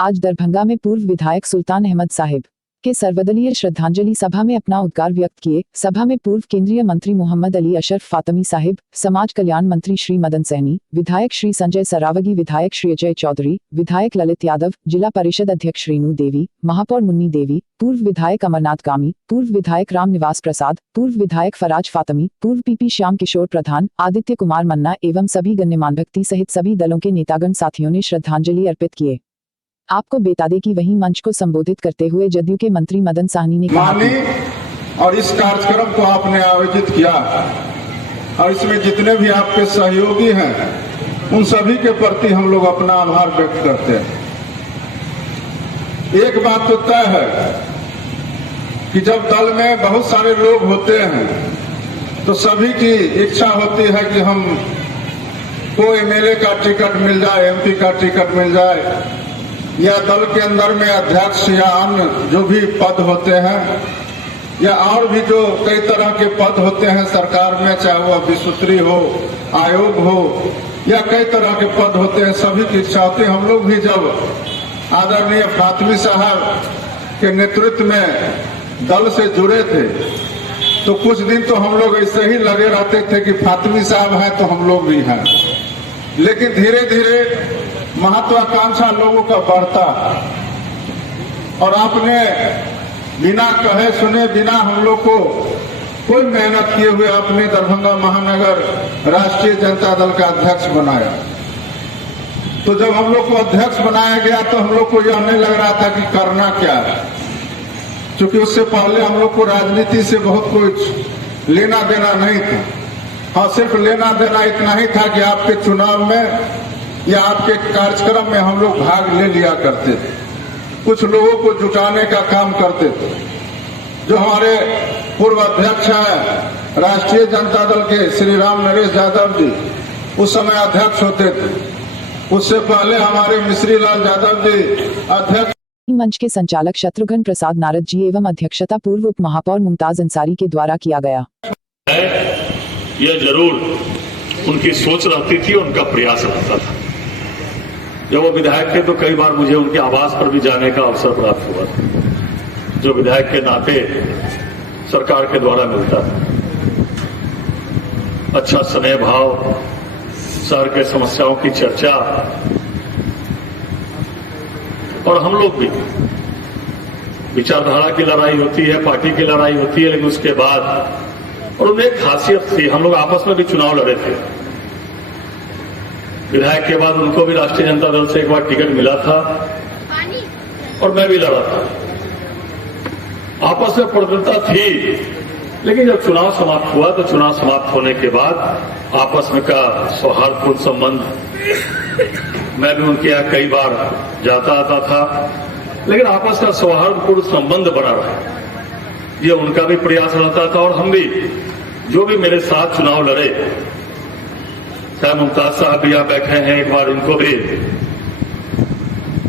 आज दरभंगा में पूर्व विधायक सुल्तान अहमद साहिब के सर्वदलीय श्रद्धांजलि सभा में अपना उद्गार व्यक्त किए। सभा में पूर्व केंद्रीय मंत्री मोहम्मद अली अशरफ फातमी साहिब, समाज कल्याण मंत्री श्री मदन सहनी, विधायक श्री संजय सरावगी, विधायक श्री अजय चौधरी, विधायक ललित यादव, जिला परिषद अध्यक्ष रेणु देवी, महापौर मुन्नी देवी, पूर्व विधायक अमरनाथ गामी, पूर्व विधायक राम निवास प्रसाद, पूर्व विधायक फराज फातमी, पूर्व पीपी श्याम किशोर प्रधान, आदित्य कुमार मन्ना एवं सभी गण्यमान्य व्यक्ति सहित सभी दलों के नेतागण साथियों ने श्रद्धांजलि अर्पित किए। आपको बता दें कि वहीं मंच को संबोधित करते हुए जदयू के मंत्री मदन सहनी ने कहा और इस कार्यक्रम को आपने आयोजित किया और इसमें जितने भी आपके सहयोगी हैं उन सभी के प्रति हम लोग अपना आभार व्यक्त करते हैं। एक बात तो तय है कि जब दल में बहुत सारे लोग होते हैं तो सभी की इच्छा होती है कि हम को एमएलए का टिकट मिल जाए, एमपी का टिकट मिल जाए, या दल के अंदर में अध्यक्ष या अन्य जो भी पद होते हैं या और भी जो कई तरह के पद होते हैं सरकार में, चाहे वो विसूत्री हो, आयोग हो या कई तरह के पद होते हैं, सभी की इच्छा होती है। हम लोग भी जब आदरणीय फातमी साहब के नेतृत्व में दल से जुड़े थे तो कुछ दिन तो हम लोग ऐसे ही लगे रहते थे कि फातमी साहब हैं तो हम लोग भी हैं, लेकिन धीरे धीरे महत्वाकांक्षा लोगों का बढ़ता और आपने बिना कहे सुने, बिना हम लोग को कोई मेहनत किए हुए आपने दरभंगा महानगर राष्ट्रीय जनता दल का अध्यक्ष बनाया। तो जब हम लोग को अध्यक्ष बनाया गया तो हम लोग को यह नहीं लग रहा था कि करना क्या है, क्योंकि उससे पहले हम लोग को राजनीति से बहुत कुछ लेना देना नहीं था। हाँ, सिर्फ लेना देना इतना ही था कि आपके चुनाव में या आपके कार्यक्रम में हम लोग भाग ले लिया करते थे, कुछ लोगों को जुटाने का काम करते थे। जो हमारे पूर्व अध्यक्ष हैं राष्ट्रीय जनता दल के श्री राम नरेश यादव जी, उस समय अध्यक्ष होते थे। उससे पहले हमारे मिश्री लाल यादव जी अध्यक्ष। मंच के संचालक शत्रुघ्न प्रसाद नारद जी एवं अध्यक्षता पूर्व उप महापौर मुमताज अंसारी के द्वारा किया गया। यह जरूर उनकी सोच रहती थी, उनका प्रयास रहता था। जब वो विधायक थे तो कई बार मुझे उनके आवास पर भी जाने का अवसर प्राप्त हुआ था, जो विधायक के नाते सरकार के द्वारा मिलता था। अच्छा स्नेह भाव, शहर के समस्याओं की चर्चा, और हम लोग भी विचारधारा की लड़ाई होती है, पार्टी की लड़ाई होती है, लेकिन उसके बाद और उनमें एक खासियत थी, हम लोग आपस में भी चुनाव लड़े थे। विधायक के बाद उनको भी राष्ट्रीय जनता दल से एक बार टिकट मिला था और मैं भी लड़ा था। आपस में प्रतिद्वंद्विता थी, लेकिन जब चुनाव समाप्त हुआ तो चुनाव समाप्त होने के बाद आपस में का सौहार्दपूर्ण संबंध, मैं भी उनके यहाँ कई बार जाता आता था, लेकिन आपस का सौहार्दपूर्ण संबंध बना रहा, ये उनका भी प्रयास रहता था। और हम भी, जो भी मेरे साथ चुनाव लड़े, चाहे मुमताज साहब भी यहाँ बैठे हैं, एक बार इनको भी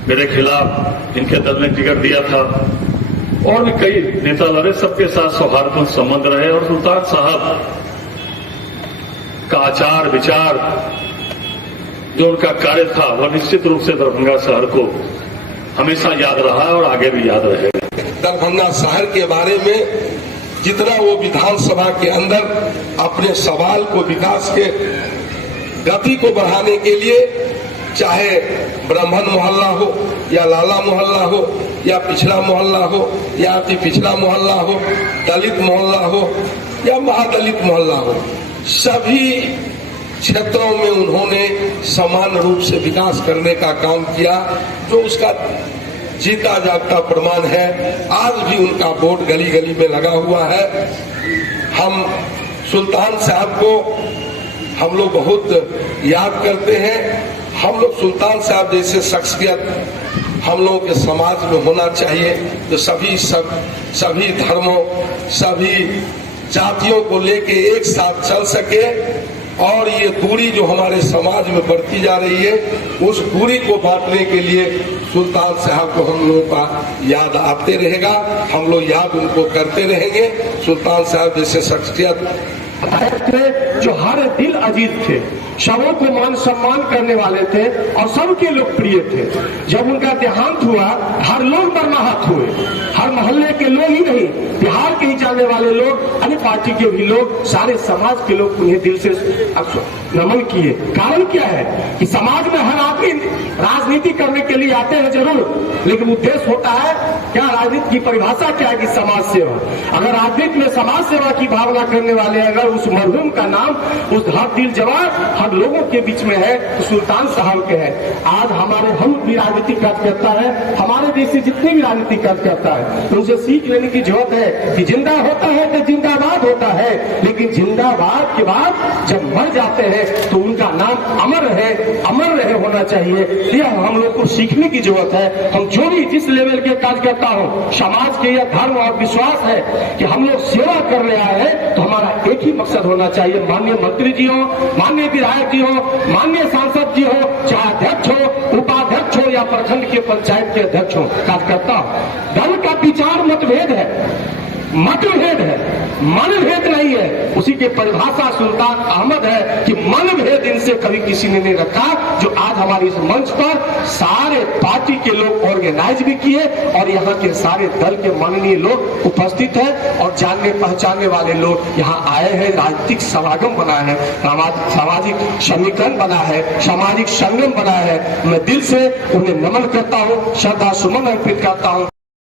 मेरे खिलाफ इनके दल ने टिकट दिया था, और भी कई नेता लड़े, सबके साथ सौहार्दपूर्ण संबंध रहे। और सुल्तान साहब का आचार विचार, जो उनका कार्य था, वह निश्चित रूप से दरभंगा शहर को हमेशा याद रहा और आगे भी याद रहेगा। दरभंगा शहर के बारे में जितना वो विधानसभा के अंदर अपने सवाल को, विकास के गति को बढ़ाने के लिए, चाहे ब्राह्मण मोहल्ला हो या लाला मोहल्ला हो या पिछड़ा मोहल्ला हो या अति पिछड़ा मोहल्ला हो, दलित मोहल्ला हो या महादलित मोहल्ला हो, सभी क्षेत्रों में उन्होंने समान रूप से विकास करने का काम किया, जो उसका जीता जागता प्रमाण है। आज भी उनका वोट गली गली में लगा हुआ है। हम सुल्तान साहब को हम लोग बहुत याद करते हैं। हम लोग सुल्तान साहब जैसे शख्सियत हम लोगों के समाज में होना चाहिए, जो सभी धर्मों, सभी जातियों को लेके एक साथ चल सके, और ये दूरी जो हमारे समाज में बढ़ती जा रही है, उस दूरी को बांटने के लिए सुल्तान साहब को हम लोगों का याद आते रहेगा, हम लोग याद उनको करते रहेंगे। सुल्तान साहब जैसे शख्सियत विधायक थे जो हर दिल अजीज थे, सबों को मान सम्मान करने वाले थे और सबके लोकप्रिय थे। जब उनका देहांत हुआ हर लोग मर्माहत हुए, हर मोहल्ले के लोग ही नहीं, बिहार के ही जाने वाले लोग, अन्य पार्टी के भी लोग, सारे समाज के लोग उन्हें दिल से नमन किए। कारण क्या है कि समाज में हर आदमी राजनीति करने के लिए आते हैं जरूर, लेकिन उद्देश्य होता है क्या, राजनीति की परिभाषा क्या है कि समाज सेवा। अगर राजनीति में समाज सेवा की भावना करने वाले अगर उस मरहूम का नाम उस हर दिल जवाब हर लोगों के बीच में है तो सुल्तान साहब के है। आज हमारे हम भी राजनीति कार्यकर्ता है, हमारे देश से जितने भी राजनीति कार्यकर्ता है, तो उनसे सीख लेने की जरूरत है कि जिंदा होता है तो जिंदाबाद होता है, लेकिन जिंदाबाद के बाद जब मर जाते हैं तो उनका नाम अमर रहे होना चाहिए। यह हम लोग को सीखने की जरूरत है। हम जो भी जिस लेवल के कार्यकर्ता हो, समाज के यह धर्म और विश्वास है कि हम लोग सेवा करने आए हैं, तो हमारा एक ही मकसद होना चाहिए। माननीय मंत्री जी हो, माननीय विधायक जी हो, माननीय सांसद जी हो, चाहे अध्यक्ष हो, उपाध्यक्ष हो या प्रखंड के पंचायत के अध्यक्ष हो, कार्यकर्ता हो, दल का विचार मतभेद है, मनभेद नहीं है। उसी के परिभाषा सुल्तान अहमद है कि मनभेद इनसे कभी किसी ने नहीं रखा, जो आज हमारी इस मंच पर सारे पार्टी के लोग ऑर्गेनाइज भी किए और यहाँ के सारे दल के माननीय लोग उपस्थित हैं और जानने पहचानने वाले लोग यहाँ आए हैं। राजनीतिक समागम बना है, सामाजिक समीकरण बना है, सामाजिक संगम बना है। मैं दिल से उन्हें नमन करता हूँ, श्रद्धा सुमन अर्पित करता हूँ।